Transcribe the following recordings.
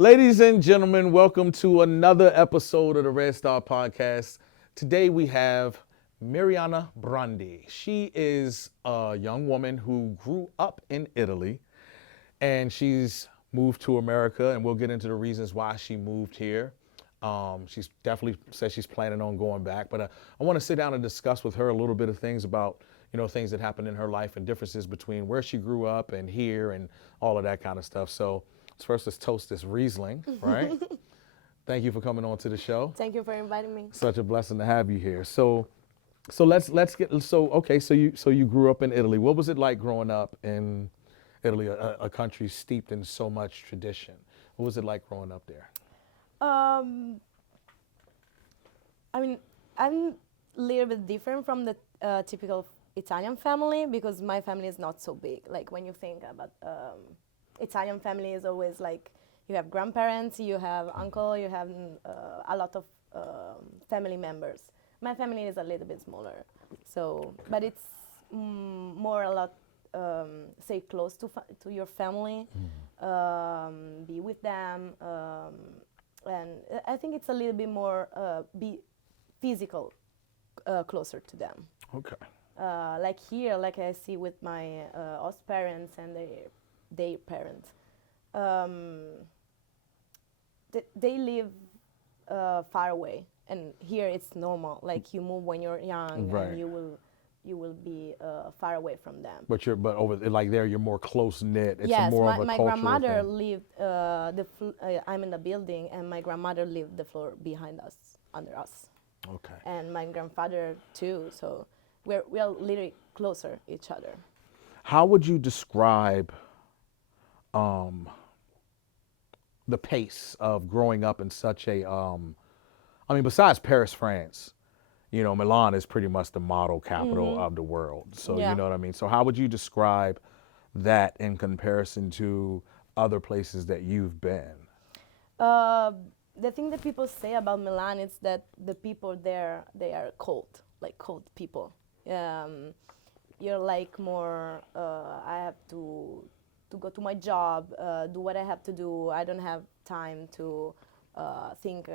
Ladies and gentlemen, welcome to another episode of the Red Star Podcast. Today we have Miriana Brandi. She is a young woman who grew up in Italy and she's moved to America, and we'll get into the reasons why she moved here. She's definitely said she's planning on going back, but I want to sit down and discuss with her a little bit of things about, things that happened in her life and differences between where she grew up and here and all of that kind of stuff. So first, let's toast this Riesling, right? Thank you for coming on to the show. Thank you for inviting me. Such a blessing to have you here. So let's get so you grew up in Italy. What was it like growing up in Italy, a country steeped in so much tradition? What was it like growing up there? Um, I mean, I'm a little bit different from the typical Italian family because my family is not so big. Like when you think about Italian family is always like you have grandparents, you have uncle, you have a lot of family members. My family is a little bit smaller, so but it's more a lot stay close to your family, be with them, and I think it's a little bit more be physical closer to them. Okay. Like here, like I see with my host parents and their parents, they live far away, and here it's normal. Like you move when you're young, Right. and you will be far away from them. But over like there, you're more close knit. It's Yes, more of a my cultural grandmother thing. lived. I'm in the building, and my grandmother lived the floor behind us, under us, Okay. and my grandfather too. So we're literally closer each other. How would you describe the pace of growing up in such a besides Paris, France, Milan is pretty much the model capital of the world. So you Yeah. know what I mean? So how would you describe that in comparison to other places that you've been? Uh, the thing that people say about Milan is that the people there, they are cold, like cold people. You're like more. I have to go to my job, do what I have to do. I don't have time to think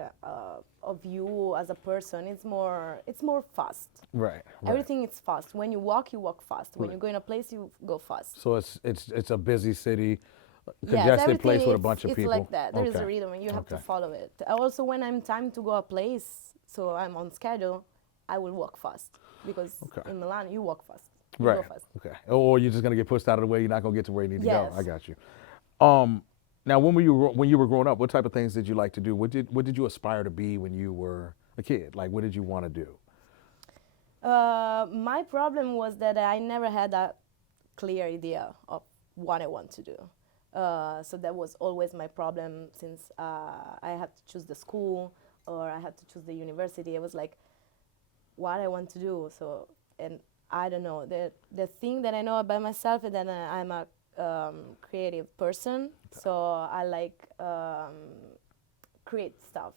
of you as a person. It's more fast. Right. Everything is fast. When you walk fast. When Right. you go in a place, you go fast. So it's a busy city, Yes, congested everything place with a is bunch of it's people. like that. There is a Okay. rhythm, and you have to Okay. follow it. Also, when I'm time to go a place, so I'm on schedule, I will walk fast because Okay. in Milan you walk fast. You Right. go fast. Okay. Or you're just gonna get pushed out of the way. You're not gonna get to where you need to go. Yes. I got you. Um, Now, when you were growing up, what type of things did you like to do? What did you aspire to be when you were a kid? Like, what did you want to do? My problem was that I never had a clear idea of what I want to do. So that was always my problem since I had to choose the school or I had to choose the university. I was like, what I want to do. So, and I don't know. The thing that I know about myself is that I'm a creative person. So I like create stuff.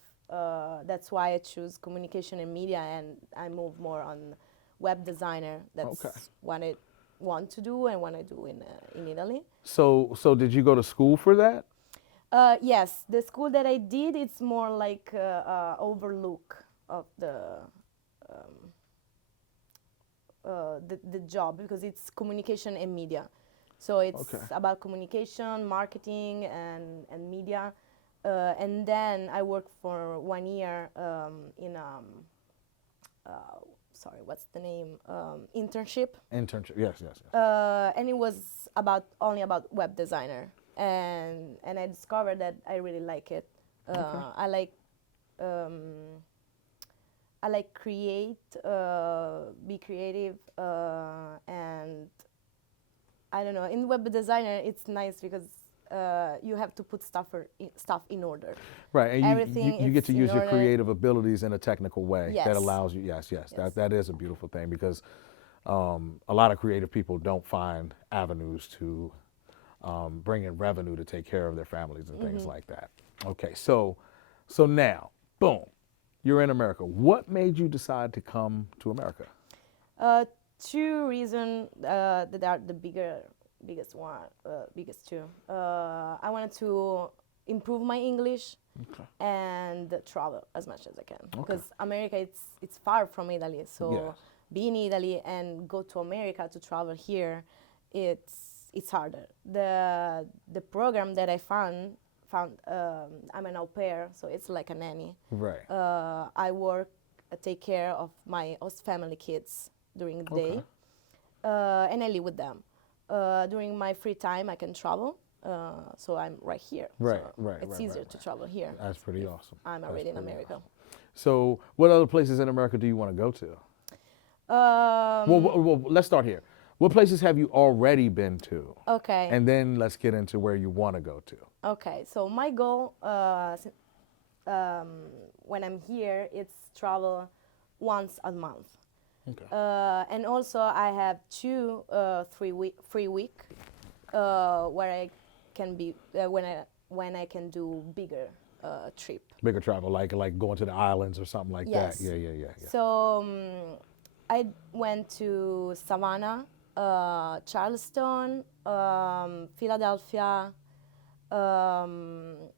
That's why I choose communication and media, and I move more on web designer. That's Okay. what I want to do and what I do in Italy. So did you go to school for that? Yes, the school that I did, it's more like overlook of the job because it's communication and media. So it's Okay. about communication, marketing, and media. And then I worked for 1 year in sorry, what's the name? Internship. Internship. Yes, yes, yes. And it was only about web designer. And I discovered that I really like it. I like be creative, and I don't know. In web designer, it's nice because you have to put stuff in order. Right, and Everything you get is to in use your order. creative abilities in a technical way that Yes. allows you. Yes, yes, Yes. that is a beautiful thing because a lot of creative people don't find avenues to bring in revenue to take care of their families and things like that. Okay, so now, boom, you're in America. What made you decide to come to America? Two reasons that are the biggest two. I wanted to improve my English and travel as much as I can. Because America, it's far from Italy, so be in Italy and go to America to travel here, it's harder. The program that I found I'm an au pair, so it's like a nanny. Right. I take care of my host family kids during the day, and I live with them. During my free time, I can travel, so I'm right here. Right, so right, It's right, easier right, to travel here. That's pretty awesome. I'm already in America. Awesome. So, what other places in America do you want to go to? Well, let's start here. What places have you already been to? Okay. And then let's get into where you want to go to. Okay, so my goal when I'm here, it's travel once a month. Okay. And also I have 2 free week where I can be when I can do bigger trip. Bigger travel, like going to the islands or something like Yes. that. Yeah. So I went to Savannah, Charleston, Philadelphia,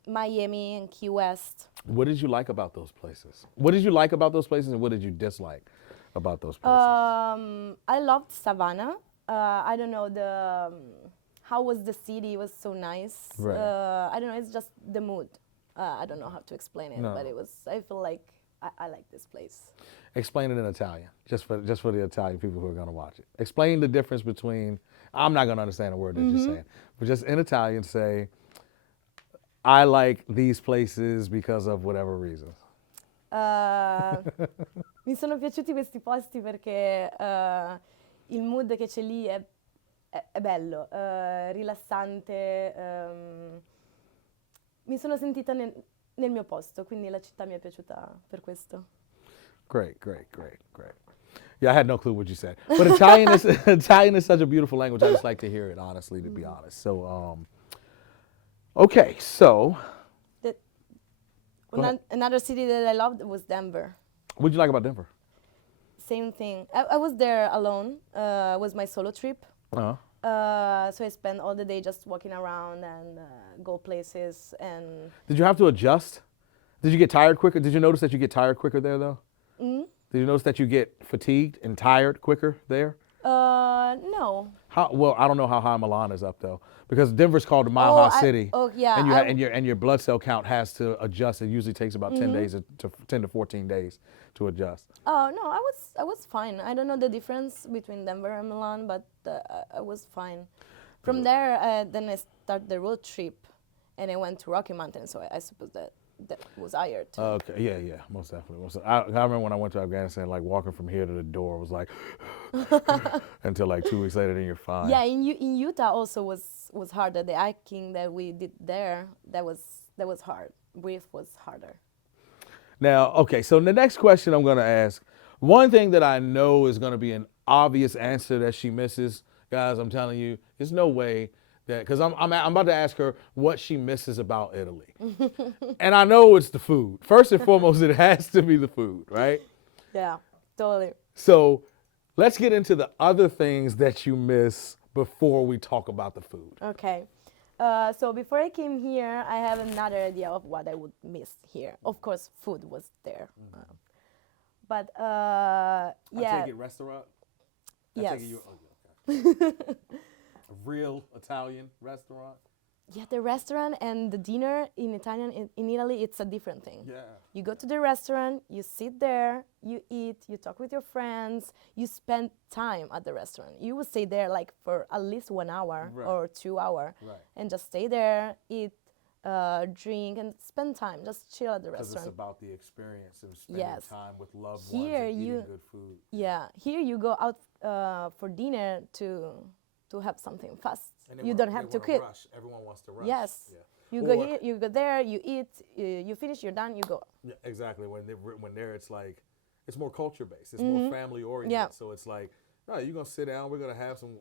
Miami, and Key West. What did you like about those places? What did you like about those places, and what did you dislike about those places? I loved Savannah. I don't know how was the city. It was so nice. Right. I don't know. It's just the mood. I don't know how to explain it, but it was. I feel like I like this place. Explain it in Italian, just for the Italian people who are going to watch it. Explain the difference between. I'm not going to understand a word that you're saying, but just in Italian, say, I like these places because of whatever reason. Mi sono piaciuti questi posti perché il mood che c'è lì è bello, rilassante. Mi sono sentita nel mio posto, quindi la città mi è piaciuta per questo. Great. Yeah, I had no clue what you said, but Italian is such a beautiful language. I just like to hear it, honestly, to be honest. So, okay, so. Another city that I loved was Denver. What did you like about Denver? Same thing. I was there alone. It was my solo trip. So I spent all the day just walking around and go places. And did you have to adjust? Did you get tired quicker? Did you notice that you get tired quicker there, though? Mm-hmm. Did you notice that you get fatigued and tired quicker there? No. Well, I don't know how high Milan is up though, because Denver's called the Mile High City. Oh yeah. And your blood cell count has to adjust. It usually takes about 10 days to 10 to 14 days to adjust. Oh no, I was fine. I don't know the difference between Denver and Milan, but I was fine. From there, then I started the road trip, and I went to Rocky Mountain. So I suppose that was higher too. Okay, yeah, most definitely. I remember when I went to Afghanistan, like walking from here to the door was like, until like 2 weeks later, then you're fine. Yeah, in Utah also was harder. The hiking that we did there, that was hard. Breathe was harder. Now, okay, so the next question I'm going to ask, one thing that I know is going to be an obvious answer that she misses, guys, I'm telling you, there's no way that, because I'm about to ask her what she misses about Italy. And I know it's the food. First and foremost, it has to be the food, right? Yeah, totally. So let's get into the other things that you miss before we talk about the food. Okay. So before I came here, I have another idea of what I would miss here. Of course, food was there. But yeah. I take it restaurant? Yes. A real Italian restaurant? Yeah, the restaurant and the dinner in Italian in Italy, it's a different thing. Yeah. You go to the restaurant, you sit there, you eat, you talk with your friends, you spend time at the restaurant. You will stay there like for at least 1 hour or 2 hours, and just stay there, eat, drink, and spend time, just chill at the restaurant. Because it's about the experience and spending time with loved ones here and eating good food. Yeah, here you go out for dinner to have something fast. You don't have to quit. Rush. Everyone wants to rush. Yes. Yeah. You go here, you go there, you eat, you finish, you're done, you go. Yeah, exactly. When they're, it's like, it's more culture based. It's more family oriented. Yeah. So it's like, no, you're gonna sit down. We're gonna have some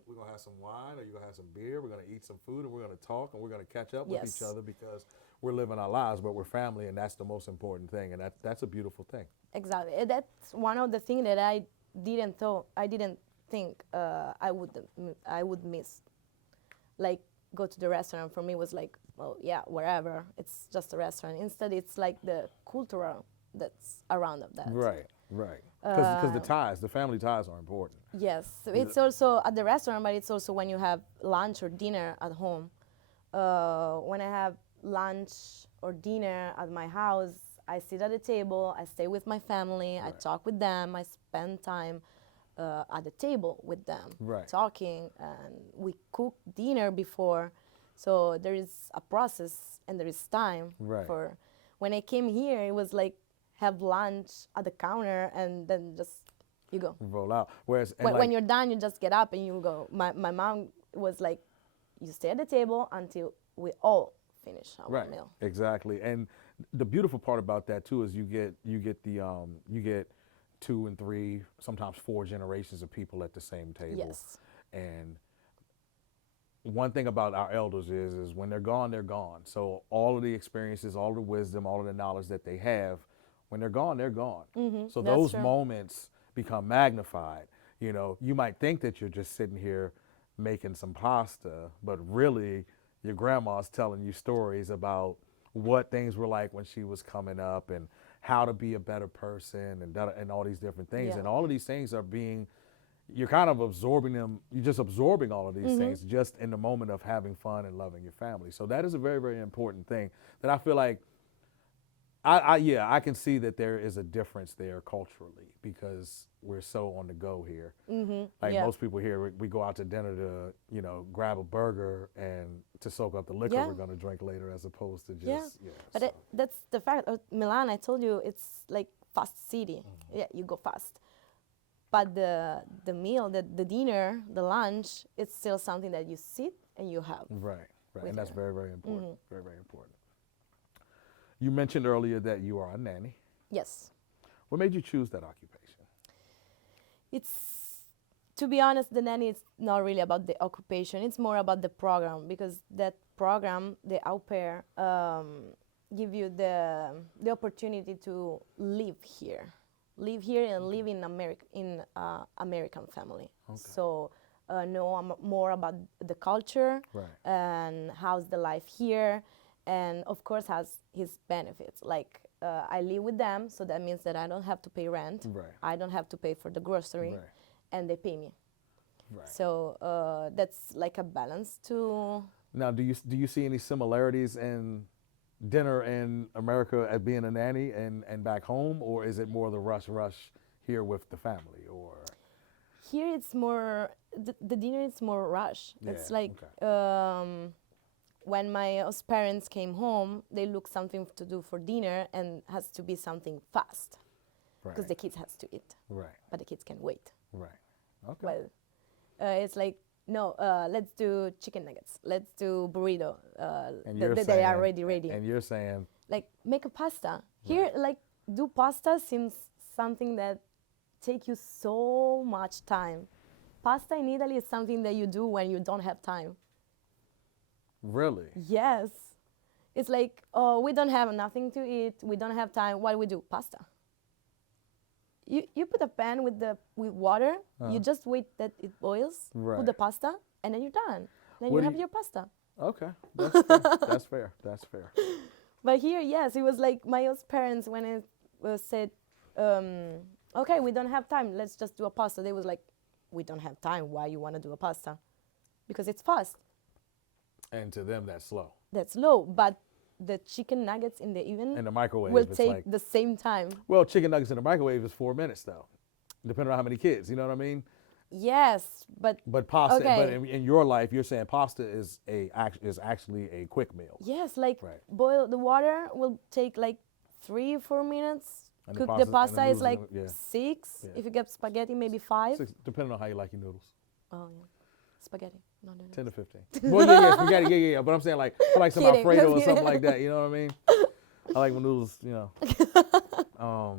wine, or you're gonna have some beer. We're gonna eat some food, and we're gonna talk, and we're gonna catch up with each other because we're living our lives, but we're family, and that's the most important thing, and that's a beautiful thing. Exactly. That's one of the things that I didn't think I would miss. Like go to the restaurant for me was like, well, yeah, wherever. It's just a restaurant. Instead, it's like the cultural that's around of that. Right, right. Because the ties, the family ties are important. Yes, so it's also at the restaurant, but it's also when you have lunch or dinner at home. When I have lunch or dinner at my house, I sit at the table, I stay with my family, I talk with them, I spend time at the table with them, talking, and we cook dinner before. So there is a process and there is time for. When I came here, it was like have lunch at the counter and then just you go. Roll out. Whereas when you're done, you just get up and you go. My mom was like, you stay at the table until we all finish our meal. Exactly. And the beautiful part about that too is you get 2 and 3, sometimes 4 generations of people at the same table. Yes. And one thing about our elders is when they're gone, they're gone. So all of the experiences, all the wisdom, all of the knowledge that they have, when they're gone, they're gone. So those moments become magnified. You know, you might think that you're just sitting here making some pasta, but really your grandma's telling you stories about what things were like when she was coming up and how to be a better person and all these different things. And all of these things are being, you're kind of absorbing them, you're just absorbing all of these things just in the moment of having fun and loving your family. So that is a very, very important thing that I feel like, I can see that there is a difference there culturally because we're so on the go here. Like most people here, we go out to dinner to, you know, grab a burger and to soak up the liquor we're going to drink later as opposed to just, But that's the fact. Milan, I told you, it's like fast city. Yeah, you go fast. But the meal, the dinner, the lunch, it's still something that you sit and you have. Right. And that's very, very important. Very, very important. You mentioned earlier that you are a nanny. Yes. What made you choose that occupation? It's, to be honest, the nanny is not really about the occupation. It's more about the program because that program, the au pair, give you the opportunity to live here and live in American family. So know more about the culture and how's the life here. And of course has his benefits. Like I live with them, so that means that I don't have to pay rent. I don't have to pay for the grocery, and they pay me. So that's like a balance too. Now, do you see any similarities in dinner in America as being a nanny and back home, or is it more the rush here with the family? Or here it's more the dinner is more rush. It's like. When my parents came home, they look something to do for dinner and has to be something fast because the kids has to eat. But the kids can wait. Okay. Well, it's like, no, let's do chicken nuggets. Let's do burrito. They are already ready. And you're saying? Like, make a pasta. Here, like, do pasta seems something that take you so much time. Pasta in Italy is something that you do when you don't have time. Really? Yes. It's like, oh, we don't have nothing to eat. We don't have time. What do we do? Pasta. You put a pan with water. You just wait that it boils. Put the pasta, and then you're done. Then you have your pasta. Okay, that's fair. That's fair. That's fair. But here, yes, it was like my parents when I said, okay, we don't have time. Let's just do a pasta. They was like, we don't have time. Why you want to do a pasta? Because it's fast. And to them, that's slow. That's slow, but the chicken nuggets in the oven in the microwave will take the same time. Well, chicken nuggets in the microwave is 4 minutes, though, depending on how many kids. You know what I mean? Yes, but pasta. Okay. But in your life, you're saying pasta is actually a quick meal. Yes, like boil the water will take like 3-4 minutes. And cook the pasta is like 6. If you get spaghetti, maybe 5. 6, depending on how you like your noodles. Oh yeah, spaghetti. No. 10 to 15. Well, yeah, spaghetti, yeah. But I'm saying like I like some Alfredo or something like that. You know what I mean? I like my noodles. You know.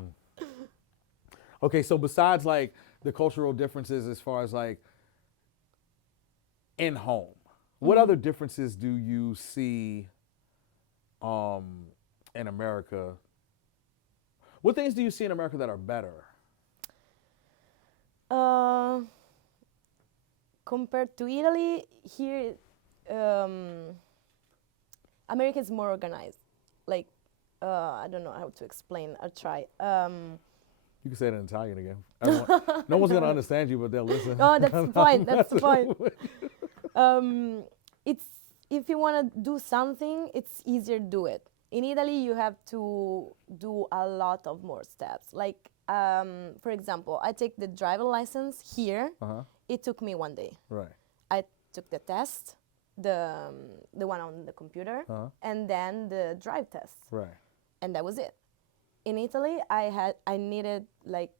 Okay, so besides like the cultural differences, as far as like in home, what other differences do you see in America? What things do you see in America that are better? Compared to Italy, here America is more organized. Like, I don't know how to explain. I'll try. You can say it in Italian again. No one's going to understand you, but they'll listen. Oh, that's the point. That's the point. It's if you want to do something, it's easier to do it. In Italy, you have to do a lot of more steps. Like, for example, I take the driver license here. It took me 1 day. Right. I took the test, the one on the computer, and then the drive test. Right. And that was it. In Italy, I needed like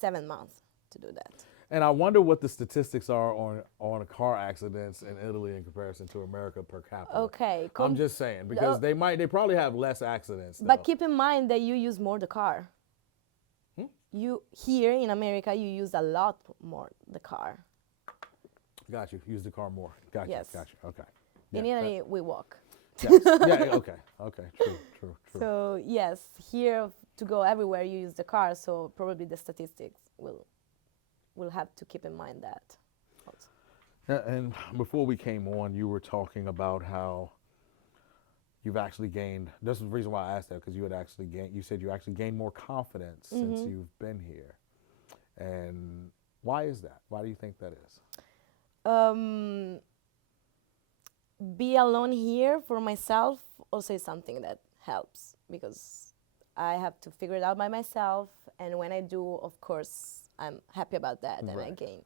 7 months to do that. And I wonder what the statistics are on car accidents in Italy in comparison to America per capita. Okay. I'm just saying, because they probably have less accidents. But keep in mind that you use more the car. You here in America, you use a lot more the car. Got you. Use the car more. Got Yes. you. Got you. Okay. In Italy, we walk. Yes. Yeah. Okay. Okay. True. So yes, here to go everywhere, you use the car. So probably the statistics will have to keep in mind that. Also. Yeah, and before we came on, you were talking about how you've actually gained. This is the reason why I asked that, because you said you actually gained more confidence since you've been here. And why is that? Why do you think that is? Be alone here for myself also is something that helps, because I have to figure it out by myself. And when I do, of course, I'm happy about that, and I gain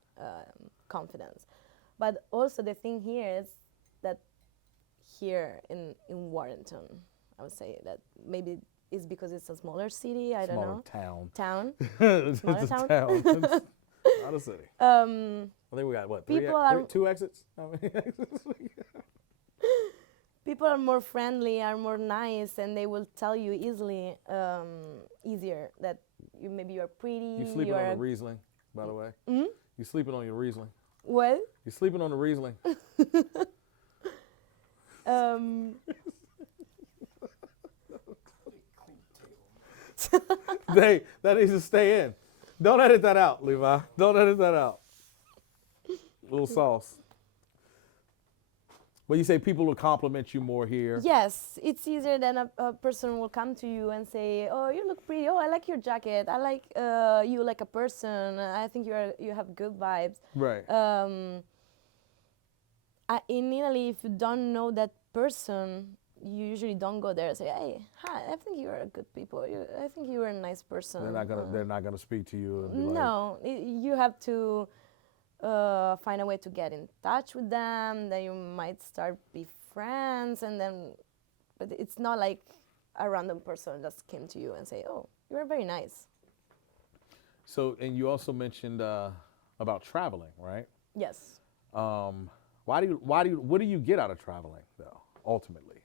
confidence. But also the thing here is that here in Warrington, I would say that maybe it's because it's a smaller city. I don't know. Town. Smaller It's a town. town. It's not a city. I think we got what? Two exits? How many exits? People are more friendly, are more nice, and they will tell you easier that maybe you're pretty. You sleeping on a Riesling, by the way? You sleeping on your Riesling? What? You sleeping on the Riesling? That needs to stay in. Don't edit that out, Levi. Don't edit that out. Little sauce. Well, you say people will compliment you more here. Yes, it's easier than a person will come to you and say, "Oh, you look pretty. Oh, I like your jacket. I like you like a person. I think you have good vibes." Right. In Italy, if you don't know that person, you usually don't go there and say, "Hey, hi, I think you're a good people. I think you're a nice person." They're not gonna speak to you and be like, no, you have to find a way to get in touch with them. Then you might start be friends, and then, but it's not like a random person just came to you and say, "Oh, you're very nice." So, and you also mentioned about traveling, right? Yes. What do you get out of traveling, though, ultimately?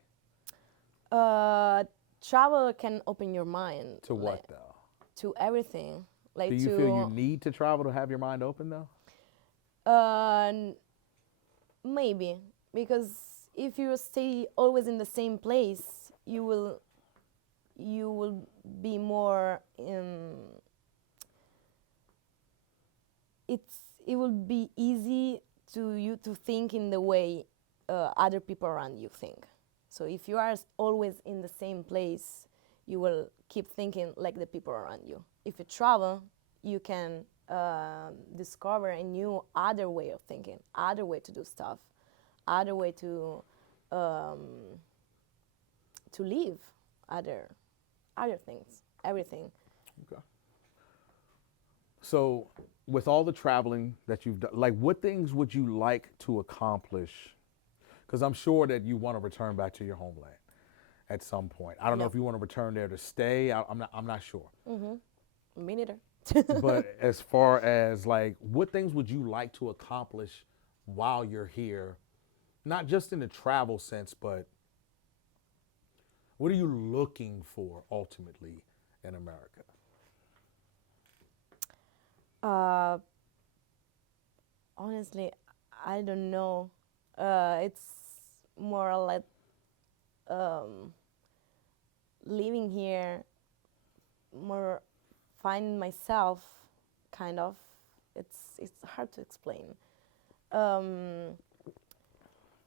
Travel can open your mind. To what, though? To everything. Like, do you feel you need to travel to have your mind open, though? Maybe, because if you stay always in the same place, you will be more. It will be easy to you to think in the way other people around you think. So if you are always in the same place, you will keep thinking like the people around you. If you travel, you can discover a new other way of thinking, other way to do stuff, other way to live, other things, everything. Okay. So, with all the traveling that you've done, like, what things would you like to accomplish? Because I'm sure that you want to return back to your homeland at some point. I don't know if you want to return there to stay. I'm not sure. Me neither. But as far as, like, what things would you like to accomplish while you're here? Not just in the travel sense, but what are you looking for ultimately in America? Honestly, I don't know. It's more like living here, more finding myself, kind of. It's hard to explain.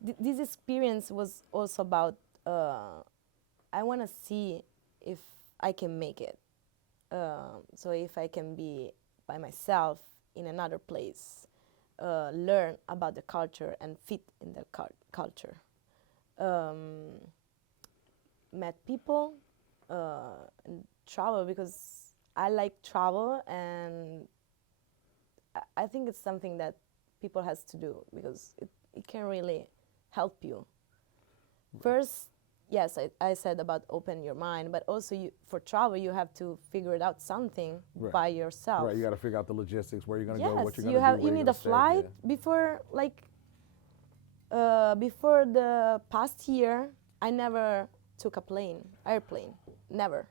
this experience was also about I want to see if I can make it. So if I can be by myself in another place, learn about the culture and fit in the culture. Met people and travel because I like travel, and I think it's something that people has to do because it can really help you. First, yes, I said about open your mind, but also for travel you have to figure it out something Right. by yourself. Right, you got to figure out the logistics, where you're going to go, Yes, what you're going to do, where you you're need gonna a stay. flight Yeah. before before the past year. I never took a airplane, never.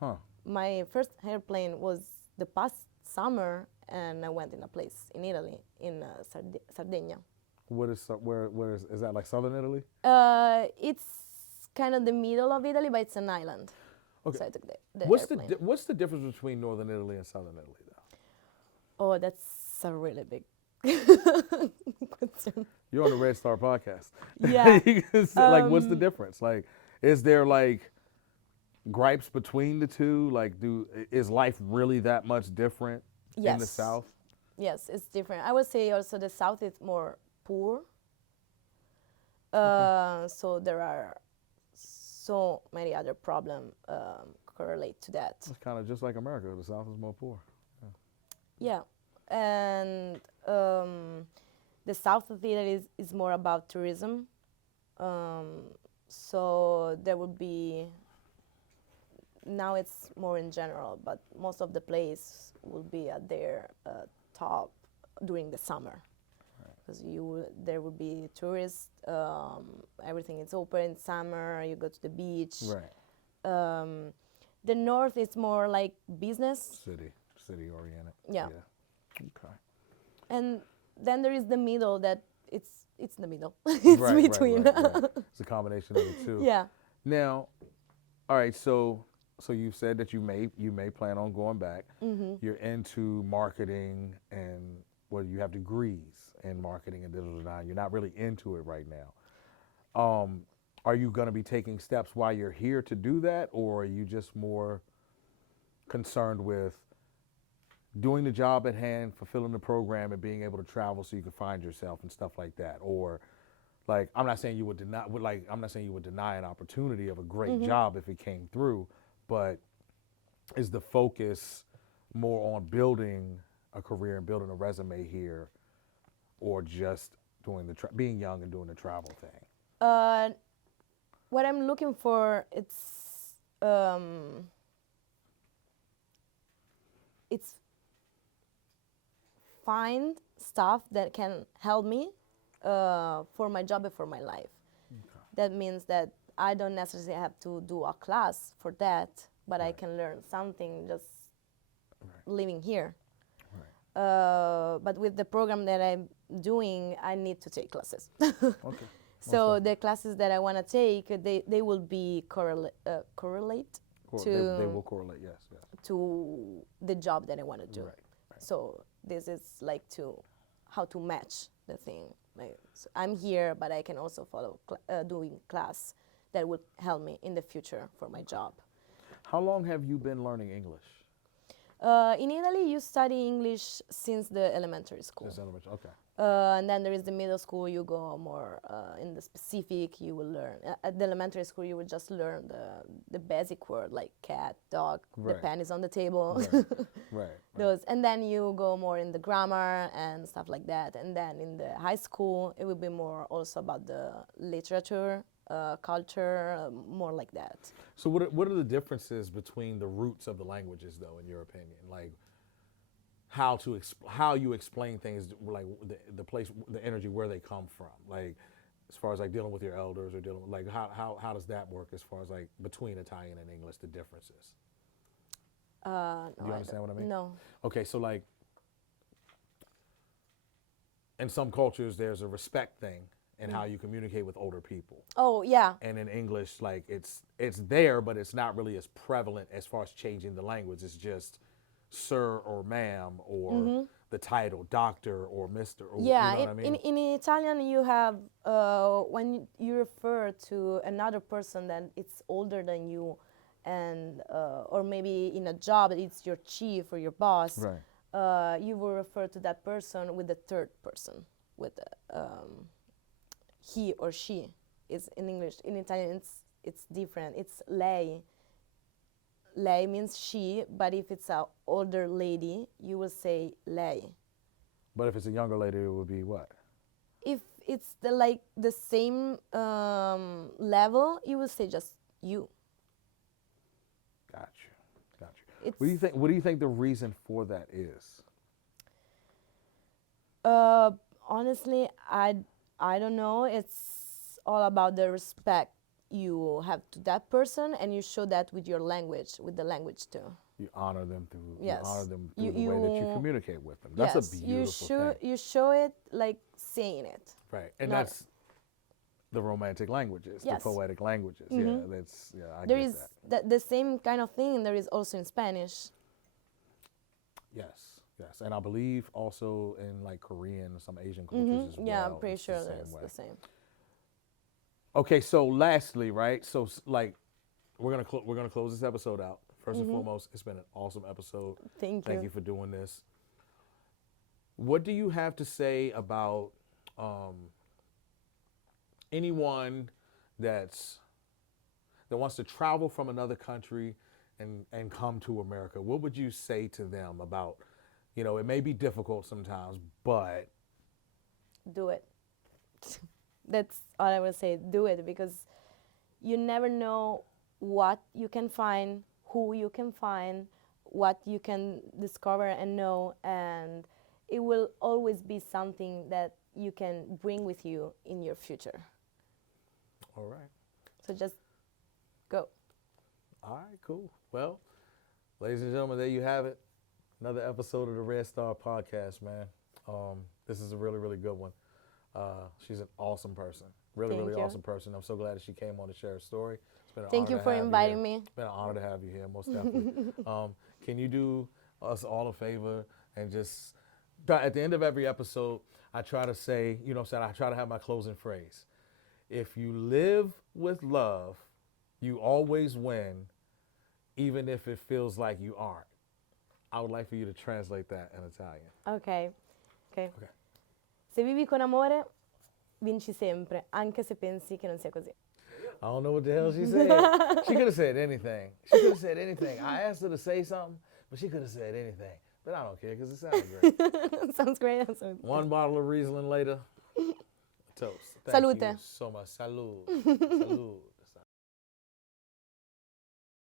Huh. My first airplane was the past summer, and I went in a place in Italy, in Sardinia. What is where is that, like southern Italy? It's kind of the middle of Italy, but it's an island. Okay. So I took the What's airplane. what's the difference between northern Italy and southern Italy, though? Oh, that's a really big question. You're on the Red Star podcast. Yeah. You can say, like, what's the difference? Like, is there like gripes between the two? Like, is life really that much different in the Yes. South? Yes, it's different. I would say also the South is more poor. So there are so many other problems correlate to that. It's kind of just like America. The South is more poor. Yeah, and the south of Italy is more about tourism. So there would be, now it's more in general, but most of the place will be at their top during the summer. Because there will be tourists, everything is open in summer, you go to the beach. Right. The north is more like business. City oriented. Yeah. Okay. And then there is the middle that it's the middle. It's Right, between. right. It's a combination of the two. Yeah. Now, all right. So you said that you may plan on going back. Mm-hmm. You're into marketing, and you have degrees in marketing and digital design. You're not really into it right now. Are you going to be taking steps while you're here to do that, or are you just more concerned with doing the job at hand, fulfilling the program, and being able to travel so you can find yourself and stuff like that? Or, like, I'm not saying you would deny an opportunity of a great job if it came through, but is the focus more on building a career and building a resume here, or just doing being young and doing the travel thing? What I'm looking for, it's find stuff that can help me for my job and for my life. Okay. That means that I don't necessarily have to do a class for that, but I can learn something just living here. Right. But with the program that I'm doing, I need to take classes. Okay. So the classes that I want to take, they will be correlate They will correlate, yes. to the job that I want to do. Right. So this is like how to match the thing. Like, so I'm here, but I can also follow doing class that would help me in the future for my job. How long have you been learning English? In Italy, you study English since the elementary school. Since elementary, okay. And then there is the middle school, you go more in the specific, you will learn. At the elementary school, you will just learn the basic word like cat, dog, the pen is on the table. Right. Those, and then you go more in the grammar and stuff like that. And then in the high school, it will be more also about the literature, culture, more like that. So what are the differences between the roots of the languages, though, in your opinion? Like, how you explain things, like the energy, where they come from, like as far as like dealing with your elders, or dealing with, like, how does that work as far as like between Italian and English, the differences? No, Do you understand what I mean? No. Okay, so like in some cultures there's a respect thing in how you communicate with older people. Oh, yeah. And in English, like it's there, but it's not really as prevalent as far as changing the language. It's just sir or ma'am or the title doctor or Mr. or Yeah, you know what I mean? in Italian you have when you refer to another person that it's older than you, and or maybe in a job it's your chief or your boss. Right. You will refer to that person with the third person, with he or she. Is in English. In Italian it's different. It's lei. Lei means she, but if it's an older lady, you will say lei. But if it's a younger lady, it would be what? If it's the same level, you will say just you. Got you. What It's do you think the reason for that is? honestly, I don't know. It's all about the respect you have to that person, and you show that with your language, with the language too. You honor them through Yes. you honor them through the way that you communicate with them. That's Yes, a beautiful thing. you show it like saying it. Right. And not- that's the romantic languages, Yes. the poetic languages. Yeah, that's I There get is that. the same kind of thing. There is also in Spanish. Yes. And I believe also in like Korean and some Asian cultures as well. Yeah, I'm pretty it's sure the that same it's way. the same. Okay, so lastly, right? So like we're gonna close this episode out. First and foremost, it's been an awesome episode. Thank you for doing this. What do you have to say about anyone that wants to travel from another country and come to America? What would you say to them about, it may be difficult sometimes, but Do it. That's all I will say. Do it, because you never know what you can find, who you can find, what you can discover and know, and it will always be something that you can bring with you in your future. all right. So just go. All right, cool. Well, ladies and gentlemen, there you have it. Another episode of the Red Star Podcast, man. This is a really, really good one. She's an awesome person. Really, Thank really you. awesome person. I'm so glad that she came on to share her story. It's been an Thank honor you to for have inviting here. me. It's been an honor to have you here, most definitely. Can you do us all a favor and just, at the end of every episode, I try to say, I try to have my closing phrase. If you live with love, you always win, even if it feels like you aren't. I would like for you to translate that in Italian. Ok. Okay. Se vivi con amore, vinci sempre, anche se pensi che non sia così. I don't know what the hell she said. She could have said anything. I asked her to say something, but she could have said anything. But I don't care because it sounds great. Sounds great. One bottle of Riesling later. Toast. Thank Salute. you so much. Salud. Salud.